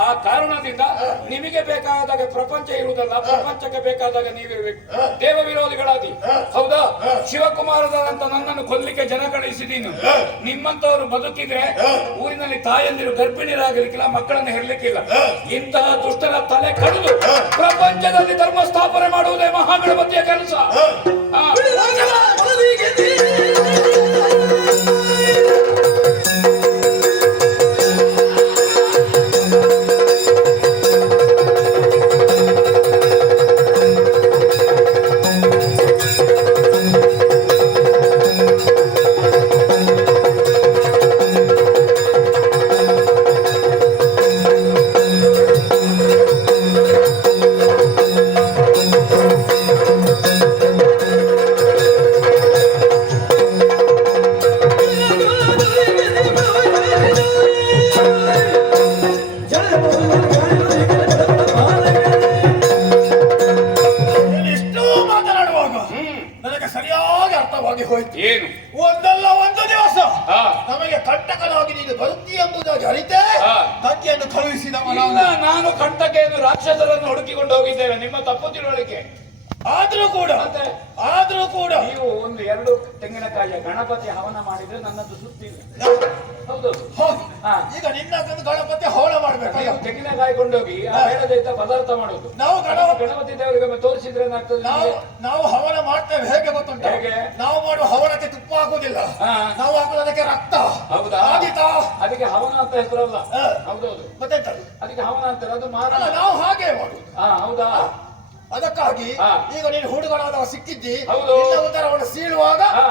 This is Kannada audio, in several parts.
ಆ ಕಾರಣದಿಂದ ನಿಮಗೆ ಬೇಕಾದಾಗ ಪ್ರಪಂಚ ಇರುವುದಲ್ಲ ಪ್ರಪಂಚಕ್ಕೆ ಬೇಕಾದಾಗ ನೀವಿರಬೇಕು. ದೇವ ವಿರೋಧಿಗಳಾದಿ ಹೌದಾ? ಶಿವಕುಮಾರದಂತ ನನ್ನನ್ನು ಕೊಲ್ಲಿಕ್ಕೆ ಜನ ಕಳಿಸಿದೀನಿ ನಿಮ್ಮಂತವರು ಬದುಕಿದ್ರೆ ಊರಿನಲ್ಲಿ ತಾಯಂದಿರು ಗರ್ಭಿಣಿಯರಾಗಲಿಕ್ಕಿಲ್ಲ ಮಕ್ಕಳನ್ನು ಹೆರ್ಲಿಕ್ಕಿಲ್ಲ. ಇಂತಹ ದುಷ್ಟರ ತಲೆ ಕಡಿದು ಪ್ರಪಂಚದಲ್ಲಿ ಧರ್ಮ ಸ್ಥಾಪನೆ ಮಾಡುವುದೇ ಮಹಾಗಣಪತಿಯ ಕೆಲಸ ನನಗೆ ಸರಿಯಾಗಿ ಅರ್ಥವಾಗಿ ಹೋಯ್ತು. ಏನು? ಒಂದಲ್ಲ ಒಂದು ದಿವಸ. ನಮಗೆ ಕಂಟಕನಾಗಿ ನೀನು ಬರುತ್ತಿ ಎಂಬುದಾಗಿ ಅರಿತೆ. ತಂಗಿಯನ್ನು ಕಳುಹಿಸಿದವ ಇಲ್ಲ, ನಾನು ನಾನು ಕಂಟಕೆಯನ್ನು ರಾಕ್ಷಸರನ್ನು ಹುಡುಕಿಕೊಂಡು ಹೋಗಿದ್ದೇನೆ ನಿಮ್ಮ ತಪ್ಪು ತಿಳುವಳಿಕೆ. ಆದ್ರೂ ಕೂಡ ಆದರೂ ಕೂಡ. ನೀವು ಒಂದು ಎರಡು ತೆಂಗಿನಕಾಯಿಯ ಗಣಪತಿ ಹವನ ಮಾಡಿದ್ರೆ ನನ್ನದು ಸುತ್ತಿಲ್ಲ ಹೌದು. ಈಗ ನಿನ್ನ ಗಣಪತಿ ಹವನ ಮಾಡ್ಬೇಕು ಅಯ್ಯೋ. ತೆಂಗಿನಕಾಯಿ ಕೊಂಡೋಗಿ ಆ ಬೇಡದಿದ್ದ ಪದಾರ್ಥ ಮಾಡುದು. ನಾವು ಗಣಪ- ಗಣಪತಿ ದೇವರಿಗೆ ತೋರಿಸಿದ್ರೆ ಏನಾಗ್ತದೆ ನಾವು ನಾವು ಹವನ ಮಾಡ್ತೇವೆ ಹೇಗೆ ಗೊತ್ತುಂಟು? ಹೇಗೆ? ನಾವು ಮಾಡುವ ಹವನಕ್ಕೆ ತುಪ್ಪ ಹಾಕುವುದಿಲ್ಲ. ಹಾ. ನಾವು ಹಾಕುದು ಅದಕ್ಕೆ ರಕ್ತ. ಹೌದಾ? ಆದಿತಾ. ಅದಕ್ಕೆ ಹವನ ಅಂತ ಹೆಸರಲ್ಲ. ಹೌದೌದು. ಮತ್ತೆ ಅದಕ್ಕೆ ಹವನ ಅಂತಾರೆ. ಅದು ಮಾರ ನಾವು ಹಾಗೆ ಮಾಡುದು ಹಾ ಹೌದಾ? ಅದಕ್ಕಾಗಿ. ಈಗ ನೀನು ಹುಡುಗನಾದವ ಸಿಕ್ಕಿದ್ದಿ ಉತ್ತರವನ್ನು ಸೀಳುವಾಗ ಹಾ.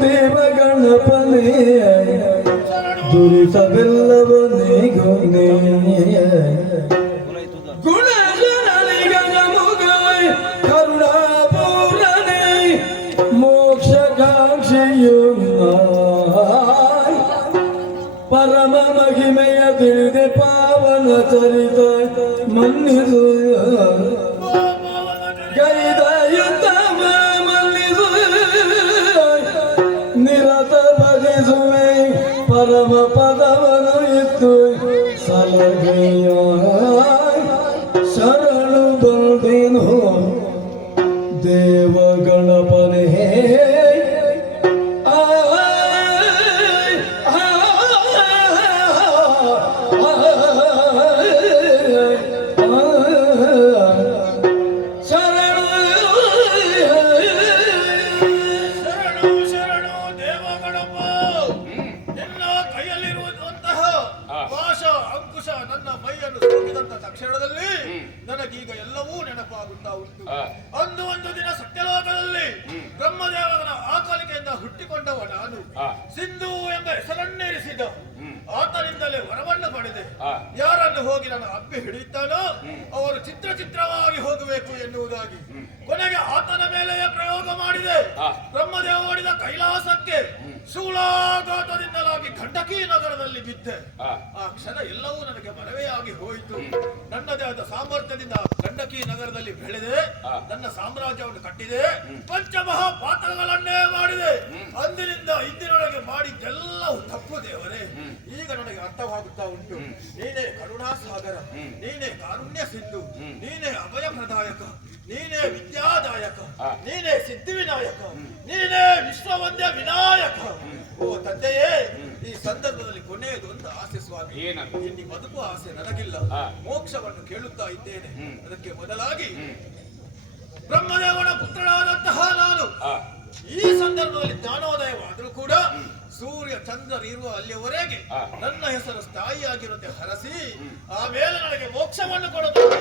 ದೇವ ಗಣಪನೇ ಮುಗಾಯ್ ಕರುಣಾಪೂರನೆ ಮೋಕ್ಷಕಾಂಕ್ಷೆಯು ಪರಮ ಮಹಿಮೆಯ ತಿಳಿದೆ ಪಾವನ ಚರಿತ ಮನ್ನಿಸು ಗೈದ ಪದವನು ಇತ್ತು ಸಲಹೆಯ ನನ್ನ ಮೈಯನ್ನು ಸೋಕಿದಂತ ತಕ್ಷಣದಲ್ಲಿ ನನಗೀಗ ಎಲ್ಲವೂ ನೆನಪಾಗುತ್ತಾ ಉಂಟು. ಅಂದು ಒಂದು ದಿನ ಸತ್ಯಲೋಕದಲ್ಲಿ ಬ್ರಹ್ಮದೇವನ ಆಕಲಿಕೆಯಿಂದ ಹುಟ್ಟಿಕೊಂಡವ ನಾನು. ಸಿಂಧು ಎಂಬ ಹೆಸರನ್ನೇರಿಸಿದ. ಆತನಿಂದಲೇ ವರವನ್ನು ಪಡೆದೆ. ಯಾರನ್ನು ಹೋಗಿ ನಾನು ಅಪ್ಪಿ ಹಿಡಿಯುತ್ತಾನೋ ಅವರು ಚಿತ್ರ ಚಿತ್ರವಾಗಿ ಹೋಗಬೇಕು ಎನ್ನುವುದಾಗಿ ಮಾಡಿದೆ ಬ್ರಹ್ಮದೇವ ಮಾಡಿದ ಕೈಲಾಸಕ್ಕೆ ಶೂಲಾಘಾತದಿಂದಲಾಗಿ ಖಂಡಕಿ ನಗರದಲ್ಲಿ ಬಿದ್ದೆ. ಆ ಕ್ಷಣ ಎಲ್ಲವೂ ನನಗೆ ಮನವೇ ಹೋಯಿತು. ನನ್ನದೇ ಆದ ಸಾಮರ್ಥ್ಯದಿಂದ ಖಂಡಕಿ ನಗರದಲ್ಲಿ ಬೆಳೆದೆ. ನನ್ನ ಸಾಮ್ರಾಜ್ಯವನ್ನು ಕಟ್ಟಿದೆ. ಪಂಚಮಹಾ ಪಾತ್ರಗಳನ್ನೇ ಮಾಡಿದೆ. ಅಂದಿನಿಂದ ಇಂದಿನೊಳಗೆ ಮಾಡಿದ್ದೆಲ್ಲವೂ ತಪ್ಪು ದೇವರೇ. ಈಗ ನನಗೆ ಅರ್ಥವಾಗುತ್ತಾ ಉಂಟು. ನೀನೇ ಕರುಣಾ ಸಾಗರ ನೀನೇ ಕಾರುಣ್ಯ ಸಿಂಧು. ನೀನೇ ಪ್ರದಾಯಕ ನೀನೇ ವಿದ್ಯಾದಾಯಕ. ನೀನೇ ಸಿದ್ಧಿವಿನಾಯಕ ನೀನೇ ವಿಶ್ವವಂದ್ಯ ವಿನಾಯಕ. ಓ ತಂದೆಯೇ ಈ ಸಂದರ್ಭದಲ್ಲಿ ಕೊನೆಯದು ಒಂದು ಆಸೆ ಸ್ವಾಮಿ? ಇಲ್ಲಿ ಬದುಕುವ ಆಸೆ ನನಗಿಲ್ಲ. ಮೋಕ್ಷವನ್ನು ಕೇಳುತ್ತಾ ಇದ್ದೇನೆ. ಅದಕ್ಕೆ ಬದಲಾಗಿ ಬ್ರಹ್ಮದೇವನ ಪುತ್ರನಾದಂತಹ ನಾನು ಈ ಸಂದರ್ಭದಲ್ಲಿ ಜ್ಞಾನೋದಯವಾದರೂ ಕೂಡ ಸೂರ್ಯ ಚಂದ್ರರಿರುವ ಅಲ್ಲಿಯವರೆಗೆ ನನ್ನ ಹೆಸರು ಸ್ಥಾಯಿಯಾಗಿರುತ್ತೆ ಹರಸಿ ಆಮೇಲೆ ನನಗೆ ಮೋಕ್ಷವನ್ನು ಕೊಡುತ್ತದೆ